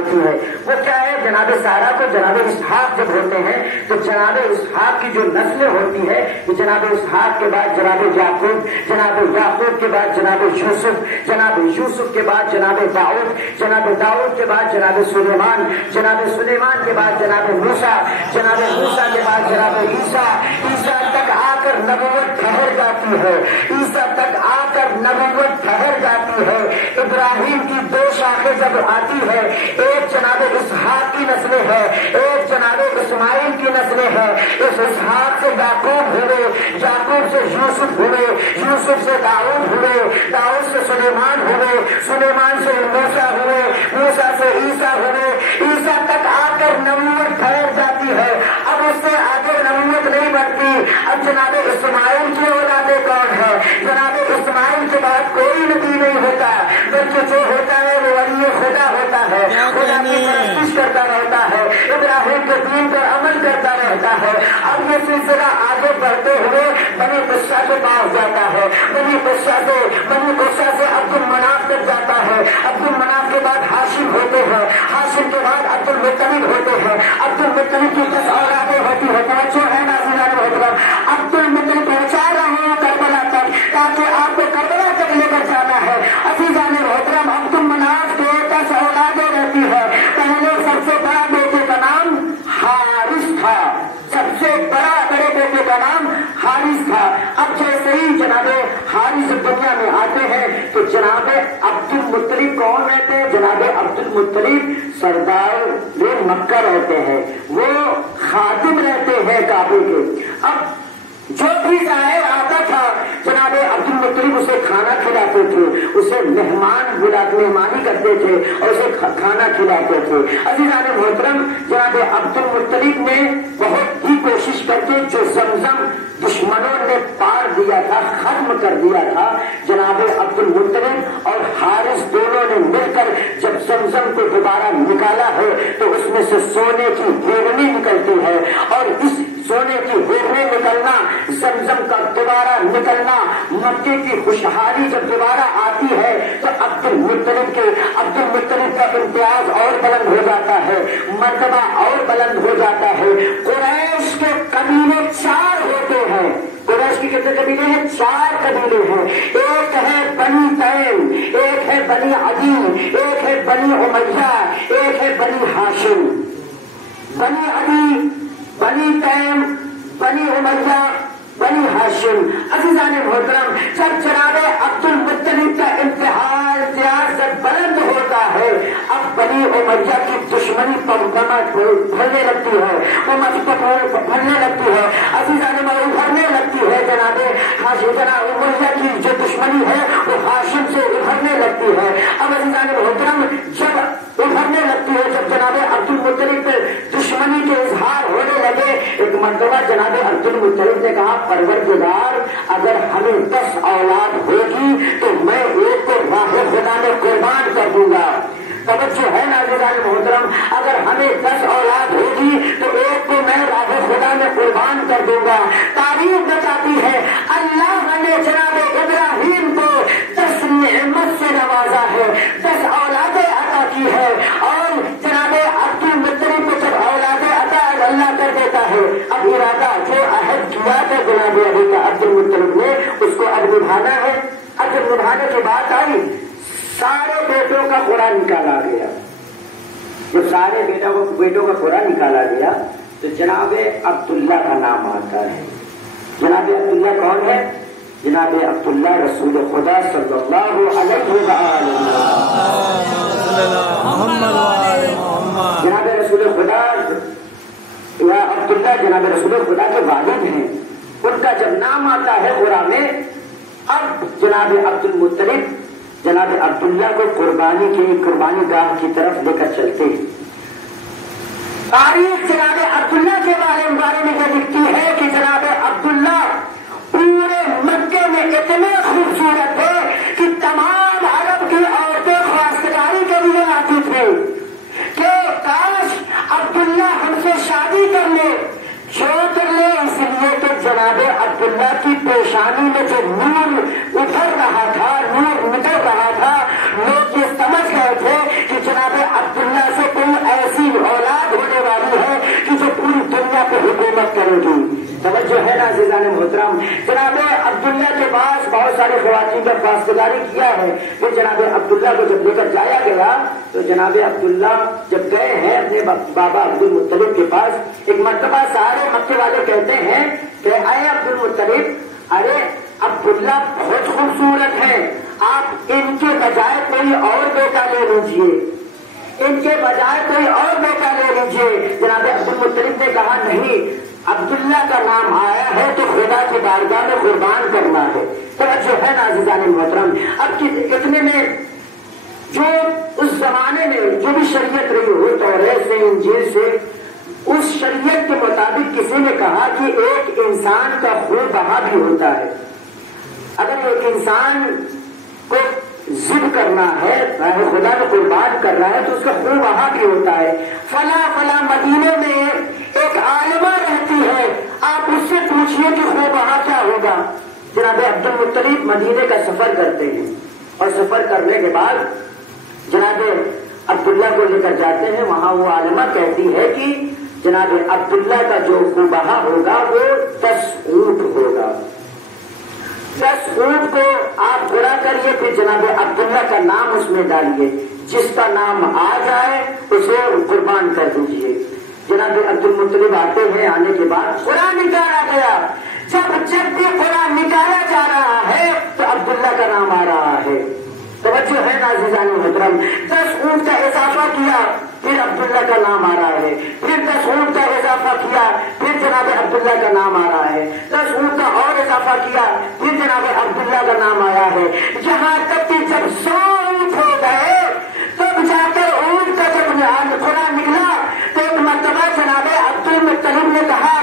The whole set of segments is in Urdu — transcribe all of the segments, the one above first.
ہوتی ہے وہ کیا ہے؟ جناب سارہ کو جناب اسحاق جب ہوتے ہیں تو جناب اسحاق کی جو نسلیں ہوتی ہے کہ جناب اسحاق کے بعد جناب یعقوب، جناب یعقوب کے بعد جناب یوسف، جناب یوسف کے بعد جناب داؤد، جناب داؤد کے بعد جناب سلیمان، جناب سلیمان کے بعد جناب موسیٰ، جناب موسیٰ کے بعد جناب عیسیٰ، عیسیٰ تک آ کر نبوت ٹھہر جاتی ہے، عیسیٰ تک آ کر نبوت ٹھہر جاتی ہے۔ ابراہیم کی دو شاخیں جب آتی ہے، ایک جناب اسحاق کی نسل ہے، ایک جناب اسماعیل کی نسل ہے، اس اسحاق سے یعقوب ہوئے، یعقوب سے یوسف ہوئے، یوسف سے داؤد ہوئے، داؤد سے سلیمان ہوئے، سلیمان سے موسیٰ ہوئے، موسیٰ سے عیسیٰ ہوئے، عیسیٰ تک آ کر نبوت ٹھہر جاتی ہے۔ اب اس سے آگے نبوت نہیں بڑھتی۔ اب جناب اسماعیل کی اولادیں کون ہے؟ جناب اسماعیل کے بعد کوئی نبی نہیں ہوتا، بلکہ جو ہوتا ہے وہ ولی خدا ہوتا ہے، خدا کی پرستش کرتا رہتا ہے، ابراہیم کے دین پر عمل کرتا رہتا ہے۔ اب یہ سلسلہ آگے بڑھتے ہوئے بنی قصہ کے پاس جاتا ہے، بنی قصہ سے عبد المناف تک جاتا ہے، عبد المناف کے بعد ہاشم ہوتے ہیں، ہاشم کے بعد عبد المطلب ہوتے ہیں، عبد المطلب کی 10 اولادیں ہوتی ہے۔ توجہ ہے ناظرین محترم، عبد المطلب پہنچا رہے ہیں کربلا تک تاکہ آپ کو کربلا تک لے کر جانا ہے۔ عزیزان محترم، عبد المناف کے 10 اولادیں رہتی ہے۔ پہلے سب سے بڑا بیٹے کا نام حارث تھا، سب سے بڑے بیٹے کا نام حارث تھا۔ اب جیسے ہی جناب حارث دنیا میں آتے ہیں تو جناب عبد المطلب کون رہتے ہیں؟ جناب عبد المطلب سردار مکہ رہتے ہیں، وہ خادم رہتے ہیں کعبے کے۔ اب جو بھی ظاہر آتا تھا جناب عبد المطلب اسے کھانا کھلاتے تھے، اسے مہمانی کرتے تھے اور اسے کھانا کھلاتے تھے۔ عزیزان محترم، جناب عبد المطلب نے بہت ہی کوشش کر کے جو زمزم دشمنوں نے پار دیا تھا، ختم کر دیا تھا، جناب عبد المطلب اور حارث دونوں نے مل کر جب زمزم کو دوبارہ نکالا ہے تو اس میں سے سونے کی ہیرنی نکلتی ہے، اور اس سونے کی ہیرنی نکلنا، زمزم کا دوبارہ نکلنا، مکے کی خوشحالی جب دوبارہ آتی ہے تو عبد المطلب کا امتیاز اور بلند ہو جاتا ہے، مرتبہ اور بلند ہو جاتا ہے۔ قریش کے قبیلے 4 ہوتے ہیں۔ قریش کے کتنے قبیلے ہیں؟ 4 قبیلے ہیں۔ ایک ہے بنی تیم، ایک ہے بنی عدی، ایک ہے بنی امیہ، ایک ہے بنی ہاشم۔ بنی عدی، بنی تیم، بنی امیہ، بنی ہاشم۔ عزیزان محترم، جب جناب عبد المطلب کا امتیاز جب بلند ہوتا ہے، اب بنی امیہ کی دشمنی بھرنے لگتی ہے، وہ بھرنے لگتی ہے، عزیزان ابھرنے لگتی ہے۔ جناب امیہ کی جو دشمنی ہے وہ ہاشم سے ابھرنے لگتی ہے۔ اب عزیزان محترم، جب ابھرنے لگتی ہے، جب جناب عبد المطلب پہ دشمنی کے اظہار ہونے لگے، ایک مرتبہ جناب عبد المطلب نے کہا، پروردگار اگر ہمیں 10 اولاد ہوگی تو میں ایک کو راہ خدا میں قربان کر دوں گا۔ توجہ ہے ناظرین محترم، اگر ہمیں 10 اولاد ہوگی تو ایک کو میں راہ خدا میں قربان کر دوں گا۔ تاریخ بتاتی ہے اللہ نے جناب ابراہیم کو 10 نعمت سے نوازا ہے، 10 اولادیں عطا کی ہے، اور جناب عبد المطلب کو جب اولادیں عطا اللہ کر دیتا ہے، اب ارادہ جو عہد کیا تھا جناب عبد المطلب نے اس کو اب نبھانا ہے۔ اب جب نبھانے کی بات آئی، سارے بیٹوں کا قرآن نکالا گیا۔ جب سارے بیٹوں کا قرآن نکالا گیا تو جناب عبداللہ کا نام آتا ہے۔ جناب عبداللہ کون ہے؟ جناب عبداللہ رسول خدا صلی اللہ علیہ وسلم۔ جناب رسول خدا یا عبداللہ جناب رسول خدا کے والد ہیں، ان کا جب نام آتا ہے قرآن میں، اب جناب عبد المطلب جناب عبداللہ کو قربانی گاہ کی طرف لے کر چلتے ہیں۔ تاریخ جناب عبداللہ کے بارے میں یہ لکھتی ہے کہ جناب عبداللہ پورے مکے میں اتنے خوبصورت تھے کہ تمام عرب کی عورتیں خواستگاری کے لیے آتی تھیں کہ کاش عبداللہ ہم سے شادی کر لے، کر لے، اس لیے کہ جناب عبداللہ کی پیشانی میں جو نور اتر رہا تھا، نور نکل رہا تھا، لوگ یہ سمجھ گئے تھے کہ جناب عبداللہ سے عزیزان محترم جناب عبداللہ کے پاس بہت ساری خواتین کا خواستگاری کیا ہے. پھر جناب عبداللہ کو جب لے کر جایا گیا تو جناب عبداللہ جب گئے ہیں اپنے بابا عبد المطلب کے پاس، ایک مرتبہ سارے مکے والے کہتے ہیں کہ اے عبد المطلب، ارے عبداللہ بہت خوبصورت ہے، آپ ان کے بجائے کوئی اور بیٹا لے لیجیے، ان کے بجائے کوئی اور بیٹا لے لیجیے. جناب عبد المطلب نے کہا نہیں، عبداللہ کا نام آیا ہے تو خدا کی بارگاہ میں قربان کرنا ہے. توجہ ہے نا عزیزان محترم. اب اتنے میں جو اس زمانے میں جو بھی شریعت رہی ہو، توریت سے انجیل سے، اس شریعت کے مطابق کسی نے کہا کہ ایک انسان کا خون بہا بھی ہوتا ہے. اگر ایک انسان کو ضد کرنا ہے، خدا کو قربان کر رہا ہے، تو اس کا خون بہا بھی ہوتا ہے. فلاں فلاں مدینے میں ایک عالمہ رہتی ہے، آپ اس سے پوچھئے کہ خون بہا کیا ہوگا. جناب عبد المطلب مدینے کا سفر کرتے ہیں اور سفر کرنے کے بعد جناب عبداللہ کو لے کر جاتے ہیں. وہاں وہ عالمہ کہتی ہے کہ جناب عبداللہ کا جو خون بہا ہوگا وہ 10 اونٹ ہوگا. 10 اونٹ کو آپ گڑا کریے، پھر جناب عبداللہ کا نام اس میں ڈالیے، جس کا نام آ جائے اسے قربان کر دیجیے. جناب عبد المطلب آتے ہیں، آنے کے بعد قرآن نکالا گیا. جب بھی قرآن نکالا جا رہا ہے تو عبداللہ کا نام آ رہا ہے. توجہ ہے نا عزیزان محترم. 10 اونٹ کا اضافہ کیا، پھر عبداللہ کا نام آ رہا ہے. پھر 10 اونٹ کا اضافہ کیا، پھر جناب عبداللہ کا نام آ رہا ہے. 10 اونٹ کا اور اضافہ کیا، پھر جناب عبداللہ کا نام آیا ہے. یہاں تک کہ جب 100 اونٹ ہو گئے تب جا کر اونٹ کا جب قرآن نکلا تو ایک مرتبہ جناب عبد المطلب نے کہا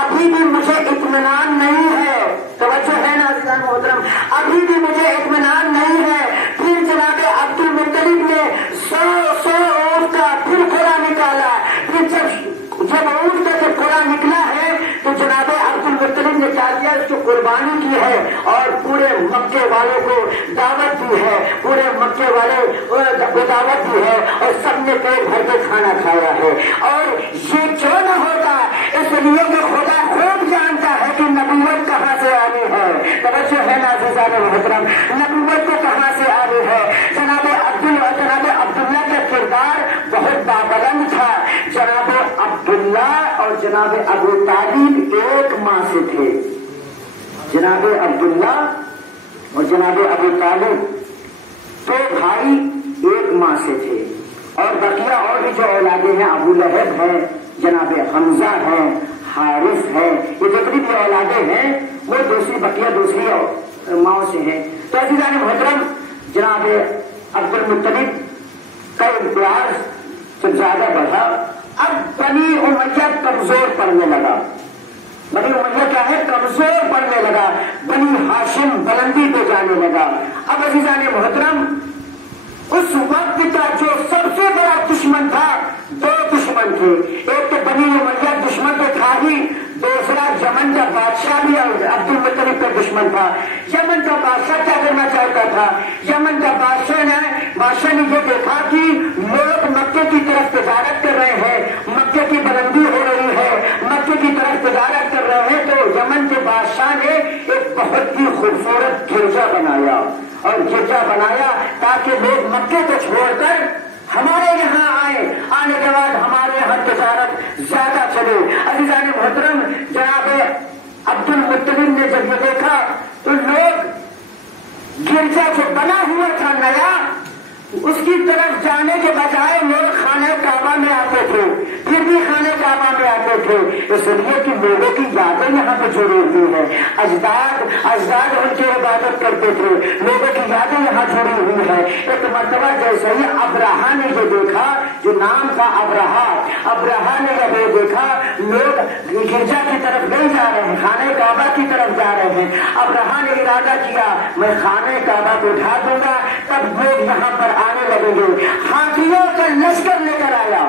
ابھی بھی مجھے اطمینان نہیں ہے. توجہ ہے نا عزیزان محترم، ابھی بھی مجھے اطمینان نہیں ہے. پھر جناب عبد المطلب نے 100 اونٹ کا پھر قرآن نکالا. پھر جب اونٹ کا جب قرآن نکلا ہے تو جناب عبد المطلب نے کیا کیا، اس کی قربانی کی ہے اور پورے مکے والوں کو دعوت دی ہے، پورے مکے والے کو دعوت دی ہے اور سب نے پیٹ بھر کے کھانا کھایا ہے. اور یہ کیوں نہ ہوتا، اس لیے کہ خدا خوب جانتا ہے کہ نبوت کہاں سے آنی ہے. توجہ ہے نا عزیزان محترم، نبوت کو کہاں سے آنی ہے. جناب عبداللہ کا کردار بہت بابلند تھا. جناب عبداللہ اور جناب ابو طالب ایک ماں سے تھے. جناب عبداللہ اور جناب ابو طالب 2 بھائی ایک ماں سے تھے. اور بقیہ اور بھی جو اولادیں ہیں، ابو لہب ہے، جناب حمزہ ہے، حارث ہے، یہ جتنی بھی اولادیں ہیں وہ بقیہ دوسری ماؤں سے ہیں. تو عزیزان محترم جناب عبد المطلب کا امتیاز جب زیادہ بڑھا، اب بنی امیہ کمزور پڑنے لگا. بنی امیہ کیا ہے، کمزور پڑنے لگا. بنی ہاشم بلندی پہ جانے لگا. اب عزیزان محترم اس وقت کا جو سب سے بڑا دشمن تھا، 2 دشمن تھے. ایک تو بنی امیہ دشمن تو تھا ہی، دوسرا یمن کا بادشاہ بھی عبد المطلب کا دشمن تھا. یمن کا بادشاہ کیا کرنا چاہتا تھا، یمن کا بادشاہ نے یہ دیکھا کہ لوگ مکے کی طرف تجارت کر رہے ہیں، مکے کی بلندی ہو رہی ہے، مکے کی طرف تجارت کر رہے ہیں. تو یمن کے بادشاہ نے ایک بہت ہی خوبصورت گرجا بنایا اور گرجا بنایا تاکہ لوگ مکے کو چھوڑ کر ہمارے یہاں آئے، آنے کے بعد ہمارے یہاں تجارت زیادہ چلے. عزیزان محترم جناب عبد المطلب نے جب یہ دیکھا تو لوگ گرجا جو بنا ہوا تھا نیا، اس کی طرف جانے کے بجائے لوگ خانہ کعبہ میں آتے تھے، پھر بھی خانہ کعبہ میں آتے تھے. اس لیے کہ لوگوں کی یادیں یہاں پہ جڑی ہوئی ہیں، اجداد ان کی عبادت کرتے تھے، لوگوں کی یادیں یہاں جڑی ہوئی ہیں. ایک مرتبہ جیسے ہی ابرہا نے یہ دیکھا، جو نام تھا ابرہا نے یہ دیکھا لوگ گرجا کی طرف نہیں جا رہے ہیں، خانہ کعبہ کی طرف جا رہے ہیں. ابرہا نے ارادہ کیا میں خانہ کعبہ کو اٹھا دوں گا، تب لوگ یہاں پر آنے لگیں گے. ہاتھیوں کا لشکر لے کر آیا،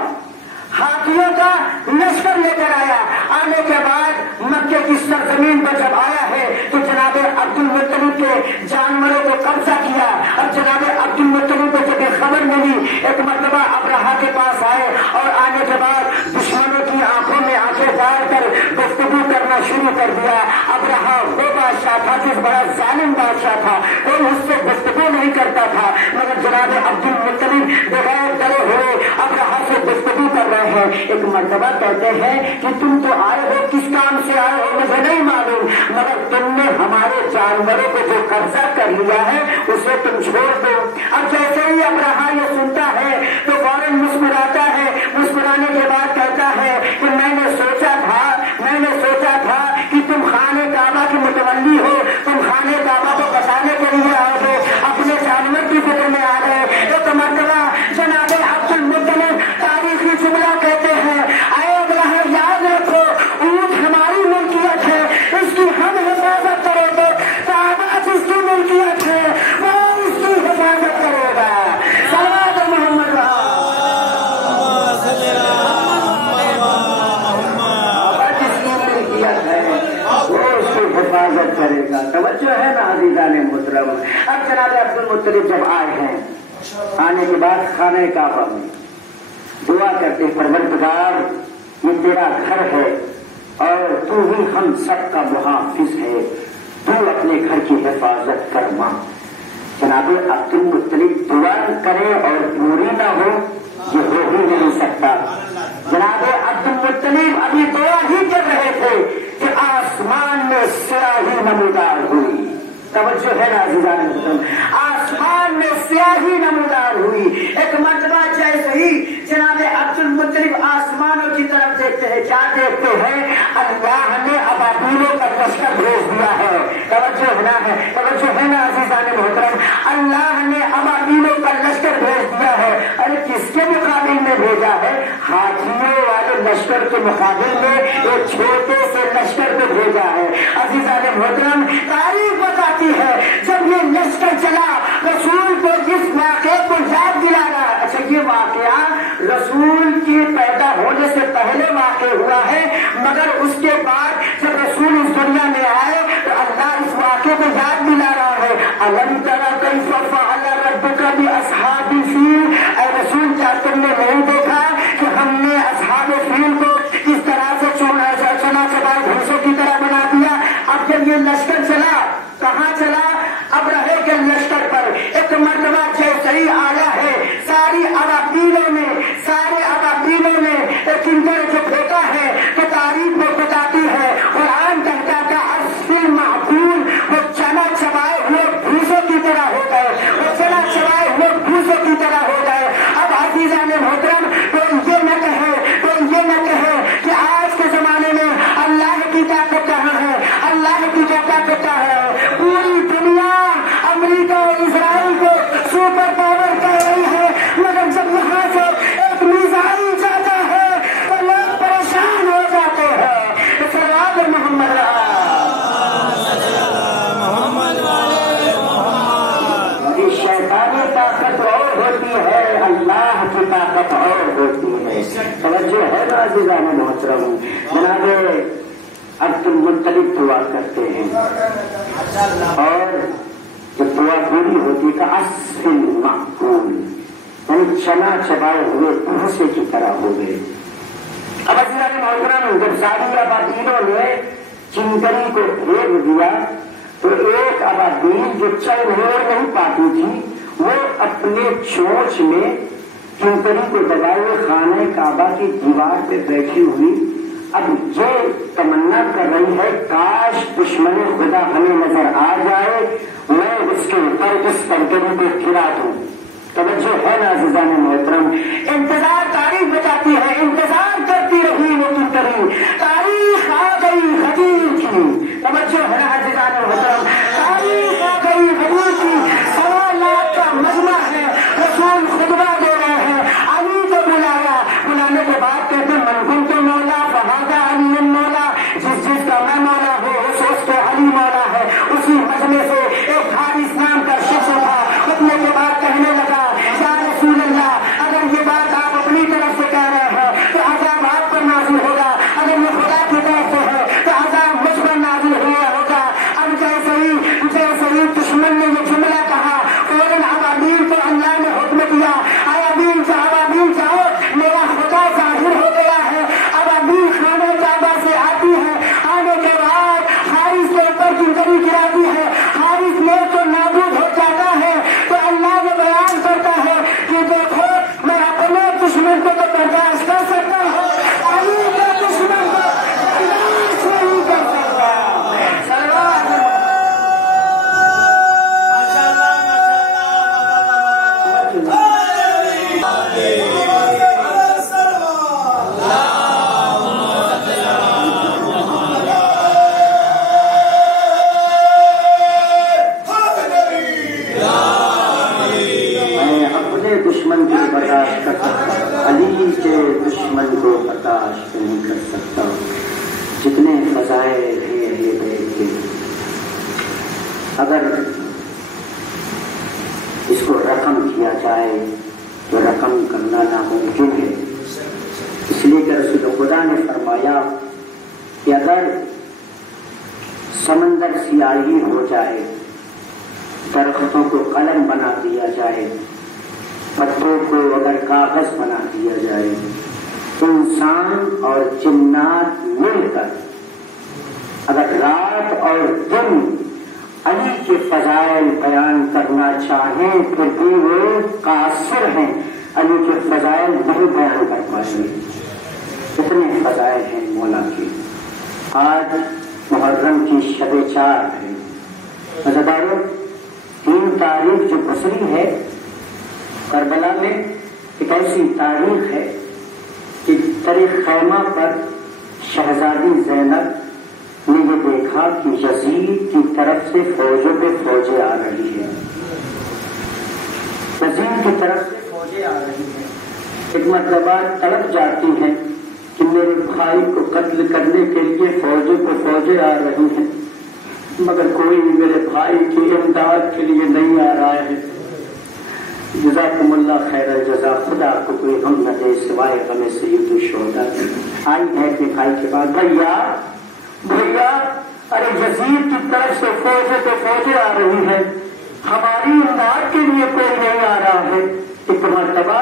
ہاتھیوں کا لشکر لے کر آیا. آنے کے بعد مکے کی سرزمین پر جب آیا ہے تو جناب عبد المطلب کے جانوروں کو قبضہ کیا. اور جناب عبد المطلب کو جب خبر ملی، ایک مرتبہ ابرہا کے پاس آئے اور آنے کے بعد دشمنوں کی آنکھوں میں آنکھیں بگاڑ کر گفتگو کرنا شروع کر دیا. اب رہا وہ بادشاہ تھا جس بڑا ظالم بادشاہ تھا, کوئی اس سے گفتگو نہیں کرتا تھا, مگر جناب عبد المطلب بغیر ڈرے ہوئے اب رہا سے گفتگو کر رہے ہیں. ایک مرتبہ کہتے ہیں کہ تم تو آئے ہو, کس کام سے آئے ہو مجھے نہیں معلوم, مگر تم نے ہمارے جانوروں کو جو قبضہ کر لیا ہے اسے تم چھوڑ دو. اب جیسے ہی اب رہا یہ سنتا ہے تو فوراً مسکراتا ہے. مسکرانے کے بعد کہتا ہے کہ میں نے سوچا تھا کہ تم خانہ کعبہ کی متولی ہو, تم خانہ کعبہ کو بچانے کے لیے آئے ہو, اپنے جانور کی فکر میں آ گئے. ایک مرتبہ جناب عبد المطلب تاریخی جملہ کہتے ہیں, اے ابراہ یاد رکھو اونٹ ہماری ملکیت ہے, اس کی ہم حفاظت کرو گے, کعبہ جس کی ملکیت ہے وہ اس کی حفاظت کرے گا. صلوات محمد حفاظت کرے گا. توجہ ہے نا عزیزان محترم. اب جناب عبد المطلب جب آئے ہیں, آنے کے بعد خانہ کعبہ میں دعا کرتے, پروردگار یہ تیرا گھر ہے اور تو ہی ہم سب کا محافظ ہے, تو اپنے گھر کی حفاظت فرما. جناب عبد المطلب دعا کرے اور پوری نہ ہو یہ ہو ہی نہیں سکتا. جناب عبد المطلب ابھی دعا ہی کر رہے تھے کہ آسمان میں سیاہی نمودار ہوئی. توجہ ہے نا عزیزان محترم, آسمان میں سیاہی نمودار ہوئی. ایک مرتبہ جیسے ہی جناب عبد المطلب آسمانوں کی طرف دیکھتے ہیں, کیا دیکھتے ہیں؟ اللہ نے ابابیلوں کا لشکر بھیج دیا ہے. توجہ ہے نا عزیزان محترم, اللہ نے ابابیلوں کا لشکر بھیج دیا ہے. ارے کس کے مقابل میں بھیجا ہے؟ ہاتھیوں والے لشکر کے مقابل میں ایک چھوٹے سے لشکر کو بھیجا ہے. عزیزان محترم تاریخ بتاتی ہے جب یہ لشکر چلا رسول کو جس واقعے کو یاد دلا رہا ہے. اچھا یہ واقعہ رسول کے پیدا ہونے سے پہلے واقع ہوا ہے, مگر اس کے بعد جب رسول اس دنیا میں آئے تو اللہ اس واقعے کو یاد دلا رہا ہے. الم تر کیف فعل ربک باصحاب الفیل, اے رسول کیا تم نے نہیں دیکھا کہ ہم نے اصحاب فیل کو کس طرح سے چنا چبائے بھینسوں کی طرح بنا دیا. اب جب یہ لشکر چلا, کہاں چلا؟ اب رہے کے لشکر پر. ایک مرتبہ جیسے ہی آیا ہے سارے ابابیلوں نے ایک کنکر جو پھینکا ہے تو تاریخ میں بتاتی ہے, قرآن کہتا کا اصل معقول وہ چنا چبائے ہوئے بھوسوں کی طرح ہو گئے, وہ چنا چبائے ہوئے بھوسوں کی طرح ہو گئے. اب عزیزان محترم کوئی یہ نہ کہے کہ آج کے زمانے میں اللہ کی طاقت کہاں ہے, اللہ کی طاقت کہاں ہے. پوری دنیا امریکہ اور اسرائیل کو سپر پاور کہہ رہی ہے, مگر جب یہاں سے ایک میزائل جاتا ہے تو لوگ پریشان ہو جاتے ہیں. صلوات محمد شیطانی طاقت اور ہوتی ہے, اللہ کی طاقت اور ہوتی ہے. توجہ ہے نا عزیزان محترم. جناب عبد المطلب دعا کرتے ہیں اور جب دعا پوری ہوتی کا اصل معقول یعنی چنا چبائے ہوئے بھوسے کی طرح ہو گئے. اب عزیزان محترم جب ساری ابابیلوں نے چنگری کو پھینک دیا تو ایک ابابیل جو چل نہیں پاتی تھی وہ اپنے چونچ میں چنگری کو دبائے ہوئے خانہ کعبہ کی دیوار پہ بیٹھی ہوئی اب یہ تمنا کر رہی ہے کاش دشمن خدا ہمیں نظر آ جائے, میں اس کے اوپر اس پنکھڑی کو گرا دوں. توجہ ہے نا عزیزان محترم. انتظار تاریخ بتاتی ہے, انتظار کرتی رہی وہ کنکری, تاریخ آ گئی غدیر کی. توجہ ہے نا عزیزان محترم, تاریخ آ گئی غدیر کی. 1.25 لاکھ کا مجمع ہے, رسول خطبہ دے رہے ہیں, علی کو بلایا, بلانے کے بعد کہتے من کنت مولا فہذا علی مولا, جس کا میں مولا ہوں اس کو علی مولا ہے. اسی مجمع سے ایک حارث نام کا شخص تھا, خطبے کے بعد کہنے لگا یا رسول اللہ اگر یہ بات آپ کسی کے دشمن کو برداشت نہیں کر سکتا. جتنے فضائل ہیں اہل بیت کے، اگر اس کو رقم کیا جائے تو رقم کرنا ناممکن ہے. اس لیے کہ رسول خدا نے فرمایا کہ اگر سمندر سیاہی ہو جائے، درختوں کو قلم بنا دیا جائے، پتوں کو اگر کاغذ بنا دیا جائے، انسان اور جنات مل کر اگر رات اور دن علی کے فضائل بیان کرنا چاہیں پھر بھی وہ قاصر ہیں، علی کے فضائل نہیں بیان کر پائیں. کتنے فضائل ہیں مولا کے. آج محرم کی شب 4 ہے. مزیدارو، 3 تاریخ جو گزری ہے کربلا میں، ایک ایسی تاریخ ہے کہ طریق خیمہ پر شہزادی زینب نے یہ دیکھا کہ یزید کی طرف سے فوجوں پہ فوجیں آ رہی ہیں. یزید کی طرف سے فوجیں آ رہی ہیں. ایک مرتبہ تڑپ جاتی ہیں کہ میرے بھائی کو قتل کرنے کے لیے فوجوں کو فوجیں آ رہی ہیں، مگر کوئی میرے بھائی کی امداد کے لیے نہیں آ رہا ہے. جزاکم اللہ خیر الجزا. خدا کو کوئی ہم نہ دے سوائے غم سید الشہداء. آئی ہے کہ بھائی کے بعد بھیا ارے یزید کی طرف سے فوجیں آ رہی ہیں، ہماری امداد کے لیے کوئی نہیں آ رہا ہے. ایک مرتبہ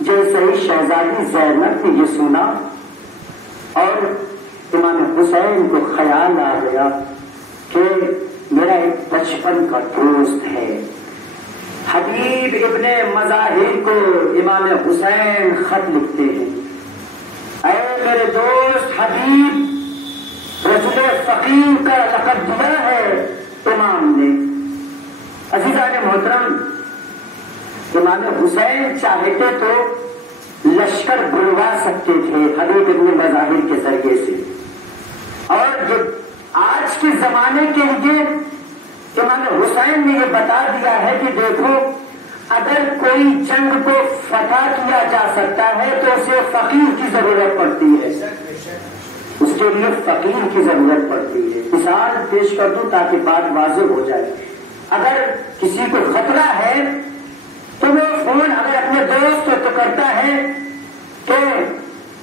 جیسے ہی شہزادی زینب نے یہ سنا اور امام حسین کو خیال آ گیا کہ میرا ایک بچپن کا دوست ہے. حبیب ابن مظاہر کو امام حسین خط لکھتے ہیں، اے میرے دوست حبیب، رجل فقیر کا لقب دیا ہے امام نے. عزیزان محترم، امام حسین چاہتے تو لشکر بلوا سکتے تھے حبیب ابن مظاہر کے ذریعے سے، اور جو آج کے زمانے کے لیے امام حسین نے یہ بتا دیا ہے کہ دیکھو، اگر کوئی جنگ کو فتح کیا جا سکتا ہے تو اسے فقیر کی ضرورت پڑتی ہے، اس کے لیے فقیر کی ضرورت پڑتی ہے. مثال پیش کر دوں تاکہ بات واضح ہو جائے. اگر کسی کو خطرہ ہے تو وہ فون اگر اپنے دوست کو تو کرتا ہے کہ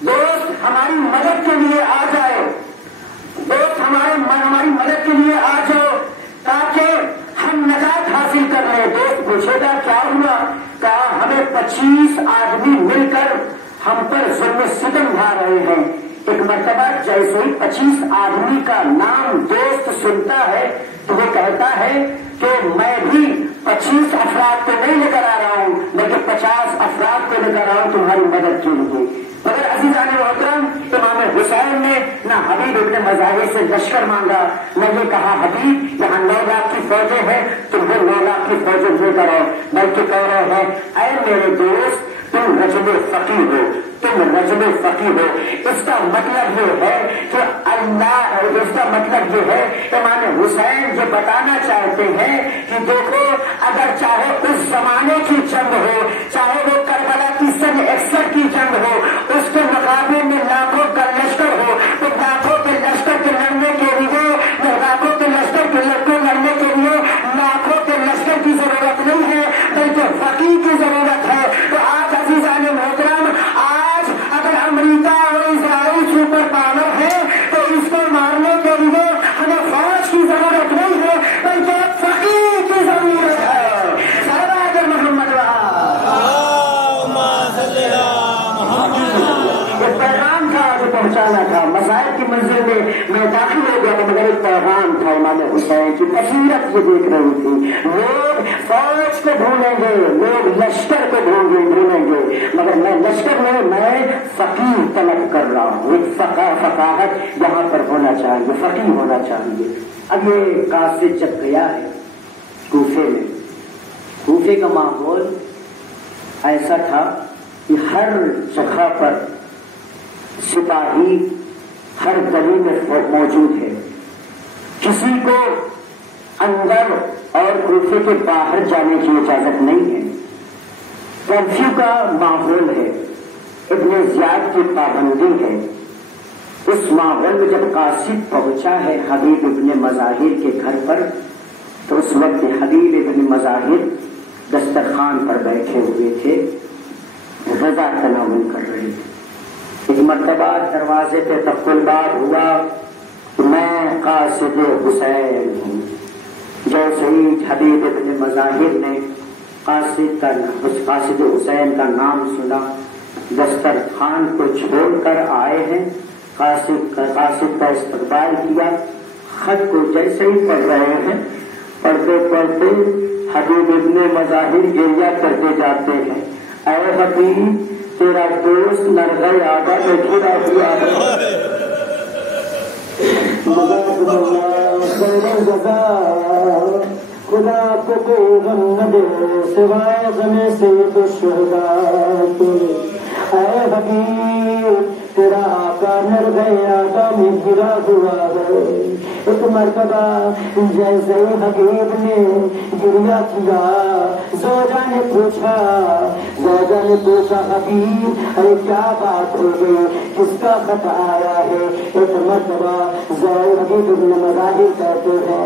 دوست ہماری مدد کے لیے آ جائے، دوست ہماری مدد کے لیے آ جاؤ تاکہ ہم نجات حاصل کر لیں. دوست پوچھے گا کیا ہوا؟ کہا ہمیں 25 آدمی مل کر ہم پر ظلم ستم ڈھا رہے ہیں. ایک مرتبہ جیسے ہی 25 آدمی کا نام دوست سنتا ہے تو وہ کہتا ہے کہ میں بھی 25 افراد کو نہیں لے کر آ رہا ہوں بلکہ 50 افراد کو لے کر آ رہا ہوں تمہاری مدد کے لیے. مگر عزیزان محترم، امام حسین نے نہ حبیب ابن مظاہر سے لشکر مانگا، نہ یہ کہا حبیب یہاں 9 لاکھ کی فوجیں ہیں تمہیں 9 لاکھ کی فوجیں لے کر آؤ، بلکہ کہہ رہے ہیں اے میرے دوست تم رجل فقیر ہو، تم رجل فقیر ہو. اس کا مطلب یہ ہے کہ اس کا مطلب یہ ہے امام حسین یہ بتانا چاہتے ہیں کہ دیکھو، اگر چاہے اس زمانے کی جنگ ہو، چاہے وہ کربلا کی سن 61 کی جنگ ہو، اس کے مقابلے میں لاکھوں کا لشکر ہو، تو لاکھوں کے لشکر کے لڑنے کے لیے لاکھوں کے لشکر کے لڑنے کے لیے لاکھوں کے لشکر کی ضرورت نہیں ہے بلکہ فقیر کی ضرورت ہے. تو آج عزیزان محترم، آج اگر امریکہ اور اسرائیل سپر پاور ہے تو اس کو مارنے کے لیے ہمیں فوج کی ضرورت نہیں ہے بلکہ فقیر کی ضرورت ہے. صلوات محمد یہ پیغام تھا جو پہنچانا تھا. مسائل کی منزل میں داخل ہو گیا مگر ایک پیغام تھا امام حسین کی بصیرت یہ دیکھ رہی تھی. لوگ فوج کو ڈھونڈیں گے، لوگ لشکر کو ڈھونڈیں گے، مگر میں لشکر میں فقیر طلب کر رہا ہوں. ایک فقاہت یہاں پر ہونا چاہیے، فقیر ہونا چاہیے. اب یہ قاصد جب گیا ہے کوفے میں، کوفے کا ماحول ایسا تھا کہ ہر جگہ پر سپاہی ہر گلی میں موجود ہے، کسی کو اندر اور کوفے کے باہر جانے کی اجازت نہیں ہے. کرفیو کا ماحول ہے. ابن زیاد کی پابندی ہے۔ اس ماحول میں جب قاصد پہنچا ہے حبیب ابن مظاہر کے گھر پر، تو اس وقت حبیب ابن مظاہر دسترخوان پر بیٹھے ہوئے تھے، غذا تناول کر رہے تھے۔ ایک مرتبہ دروازے پہ تقل بات ہوا، میں قاصد حسین ہوں۔ جیسے ہی حبیب ابن مظاہر نے قاصد حسین کا نام سنا، دسترخوان کو چھوڑ کر آئے ہیں، قاصد کا استقبال کیا، خط کو جیسے ہی پڑھ رہے ہیں، پڑھتے پڑھتے حبیب ابن مظاہر گریہ کرتے جاتے ہیں، اے حبیب تیرا دوست نرغہ آبا میں گھرا ہوا ہے، خدا کو کوئی غم نہ دے سوائے غم سید الشہداء کے، اے حبیب تیرا آقا نرغہ آبا میں گرا ہوا ہے۔ ایک مرتبہ جیسے حبیب نے گریہ کیا، زوجہ نے پوچھا حبیب ارے کیا بات ہو گئی، کس کا خط آیا ہے؟ ایک مرتبہ حبیب ابن مظاہر کہتے ہیں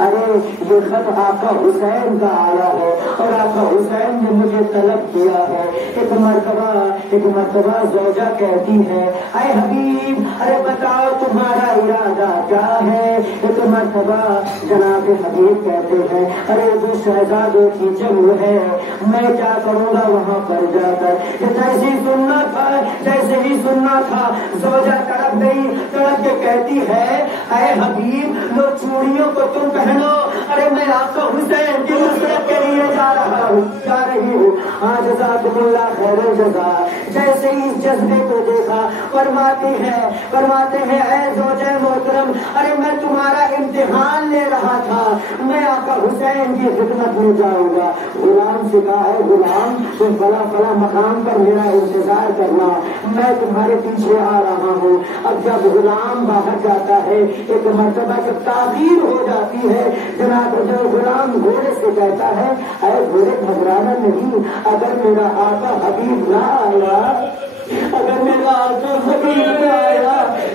ارے یہ خط آقا حسین کا آیا ہے اور آقا حسین نے مجھے طلب کیا ہے۔ ایک مرتبہ زوجہ کہتی ہے اے حبیب ارے بتاؤ تمہارا ارادہ کیا ہے؟ ایک مرتبہ جناب حبیب کہتے ہیں ارے وہ شہزادوں کی جنگ ہے، میں کیا کروں گا وہاں پر جا کر؟ جیسے ہی سننا تھا زوجہ تڑپ گئی، تڑپ کے کہتی ہے اے حبیب لو چوڑیوں کو تم پہنو، ارے میں آقا حسین کی نصرت کے لیے جا رہی ہوں۔ آج جزاکم اللہ خیر الجزا۔ جیسے ہی اس جذبے کو دیکھا فرماتے ہیں اے زوجہ محترم ارے میں تمہارا امتحان لے رہا تھا، میں آقا حسین کی خدمت میں جاؤں گا۔ غلام سے کہا ہے غلام تم فلاں مقام پر میرا انتظار کرنا، میں تمہارے پیچھے آ رہا ہوں۔ اب جب غلام باہر جاتا ہے، ایک مرتبہ جب تاخیر ہو جاتی ہے، جناب جو غلام گھوڑے سے کہتا ہے اے گھوڑے گھبرانا نہیں، اگر میرا آقا حبیب نہ آیا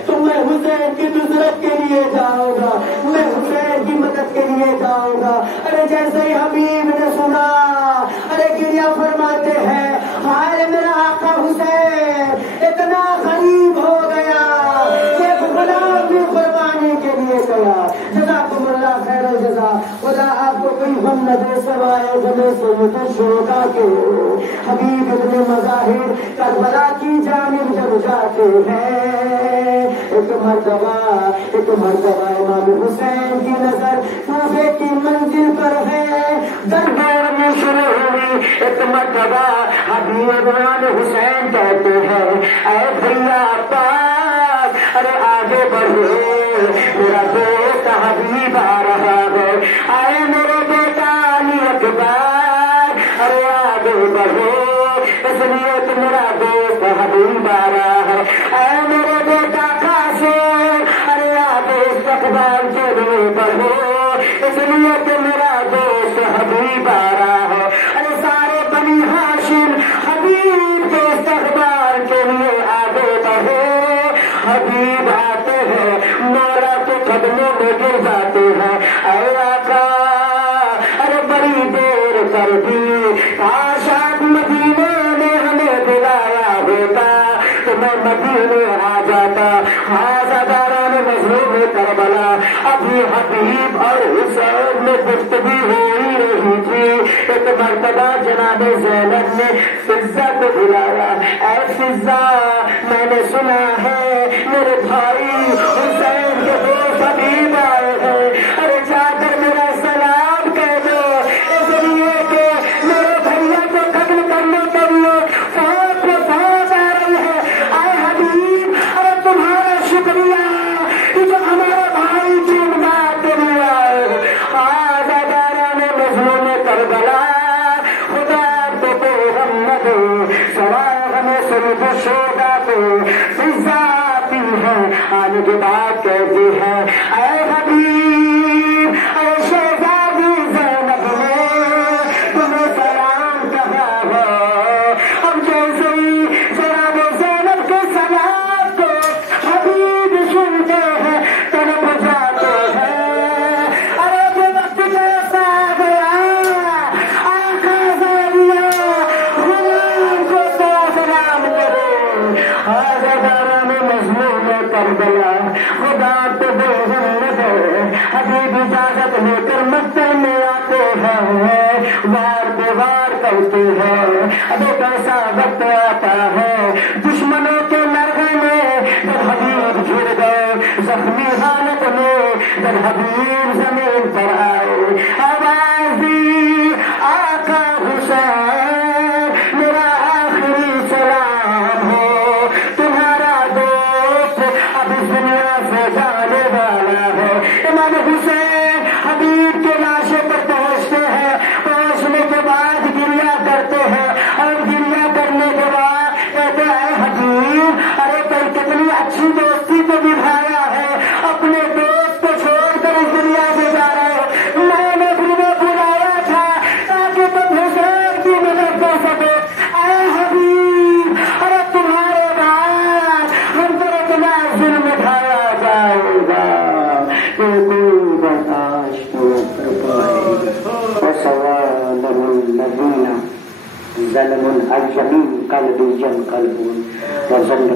تو میں حسین کی نصرت کے لیے جاؤں گا، میں حسین کی مدد کے لیے جاؤں گا۔ ارے جیسے ہی حبیب نے سنا ارے گریہ فرماتے ہیں ہائے میرا آقا حسین اتنا غریب ہو گیا کہ غلام بھی قربانی کے لیے گیا۔ جزاکم اللہ خیر الجزا۔ خدا آپ کو کوئی غم نہ دے سوائے غم سید الشہداء کے۔ حبیب ابن مظاہر کربلا کی جانب جب جاتے ہیں، ایک مرتبہ امام حسین کی نظر کوفے کی منزل پر ہے، دربار میں شروع ہوئی۔ ایک مرتبہ حبیب ابن حسین کہتے ہیں اے بھیا پاک ارے آگے بڑھو، میرا دوست حبیب آ رہا ہے، اے میرے بیٹا علی اکبر ارے آگے بڑھو، اس لیے تو میرا دوست حبیب آ رہا ہے، اے میرے بیٹا قاسم ارے آگے استقبال کے لیے بڑھو، اس لیے تو میرا دوست حبیب آ رہا ہے۔ ارے سارے بنی ہاشم حبیب کے استقبال کے لیے آگے بڑھو، حبیب آتے ہیں مولا کے قدموں میں گر جاتے ہیں، اے آقا ارے بڑی دیر کر دی، کاش آپ مدینے میں ہمیں بلایا ہوتا تو میں مدینے آ جاتا۔ ہزاران مظلوم کربلا ابھی حبیب اور حسین میں گفتگو ہو ہی رہی تھی، ایک مرتبہ جناب زینب نے فضہ کو بلایا، اے فضہ میں نے سنا ہے میرے بھائی حسین کے دوست حبیب آئے ہیں، ارے جا کر میرا سلام کہہ دو، اس لیے کہ میرے بھیا کو قتل کرنے کے لیے فوج میں فوج آ رہی ہے۔ اے حبیب ارے تمہارا شکریہ کہ جو ہمارے بھائی کی امداد کے لیے آئے۔ آزاداران مظلوم کربلا خدا تو کوئی غم نہ دے سوائے غم سید الشہداء کو۔ فضا آتی ہے آنے کے بعد کہتی ہے اے حبیب اے شہزادی زینب نے تمہیں سلام کہا ہے، حسین جناب زینب کے سلام کو حبیب سنتے ہیں تڑپ جاتے ہیں. ارے جو وقت کیسا گیا آقا زاویہ غلام کو سلام کرے. آزاداران مظلوم کربلا خدا تو بے دے حبیب اجازت لے کر مقتل میں آتے ہیں. وار پہ وار کرتے ہیں. ابھی کیسا وقت آتا ہے دشمنوں کے لڑنے میں جب حبیب گر گئے زخمی حالت میں جب حبیب زمین پر آئے آواز دی آقا حسین میرا آخری سلام ہو تمہارا دوست اب اس دنیا سے جانے والا ہے. امام حسین حبیب کے لاشے پر پہنچتے ہیں. پہنچنے کے بعد گریہ کرتے ہیں اور گریہ کرنے کے بعد کہتے ہیں حبیب ارے کل کتنی اچھی دوستی کو نبھایا ہے اپنے دوست کو چھوڑ کر اس دنیا سے جا رہے ہو. میں نے تمہیں بلایا تھا تاکہ تم حسین کی مدد کر سکو. اے حبیب ارے تمہارے بعد ہم پر اتنا ظلم اٹھایا جائے گا کہ کوئی برداشت نہ کر پائے. وسوال الذین ظلموا الجميع قلب جن قلب وظن